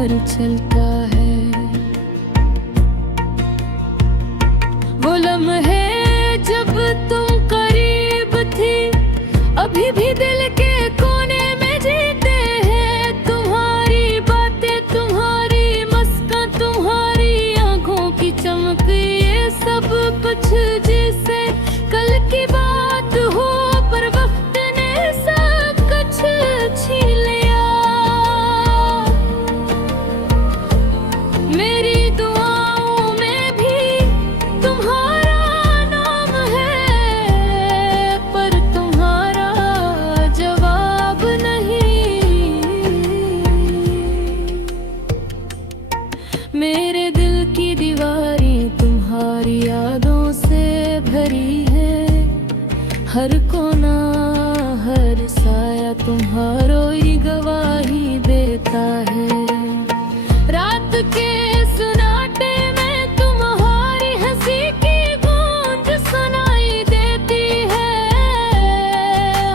पर चलता है। वो लम्हे जब तुम करीब थी, अभी भी दिल के कोने में जीते हैं। तुम्हारी बातें, तुम्हारी मस्का, तुम्हारी आंखों की चमक, ये सब कुछ जिसे कल की बात हो, पर वक्त ने सब कुछ छीन लिया। मेरी दुआओं में भी तुम्हारा नाम है, पर तुम्हारा जवाब नहीं। मेरे दिल की दीवारें तुम्हारी यादों से भरी है। हर कोना, हर साया तुम्हारो ही गवाही देता है। रात के सन्नाटे में तुम्हारी हंसी की गूंज सुनाई देती है,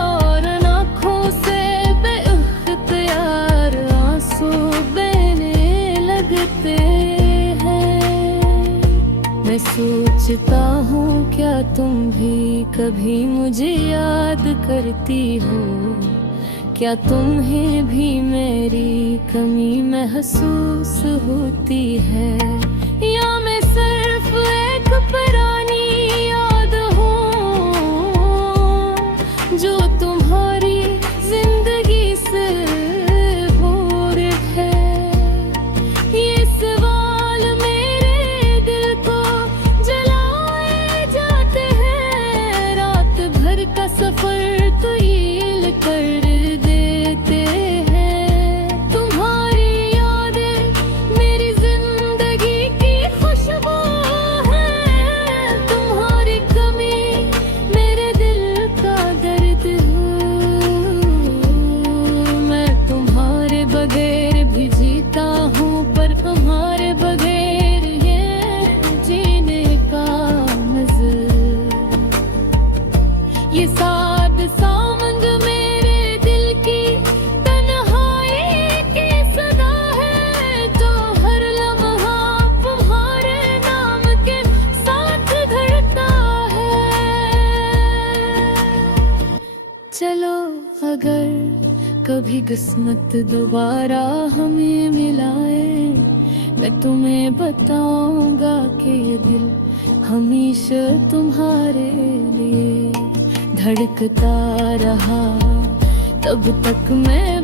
और आँखों से बेइख्तियार आंसू बहने लगते हैं। मैं सोचता हूँ क्या तुम भी कभी मुझे याद करती हो? क्या तुम्हें भी मेरी कमी महसूस होती है? या मैं सिर्फ एक पुरानी याद हूँ जो तुम्हारी जिंदगी से दूर है? ये सवाल मेरे दिल को जलाए जाते हैं। रात भर का सफर तवील कर देते हैं। तुम्हारी यादें मेरी जिंदगी की खुशबू है। तुम्हारी कमी मेरे दिल का दर्द है। मैं तुम्हारे बगैर भी जीता हूँ, पर तुम्हारे बगैर ये जीने का मज़ा। ये साद सामंद मेरे दिल की तन्हाई की सदा है, जो हर लम्हा तुम्हारे नाम के साथ धड़कता है। चलो अगर कभी किस्मत दोबारा हमें मिलाए, मैं तुम्हें बताऊंगा कि ये दिल हमेशा तुम्हारे लिए धड़कता रहा। तब तक मैं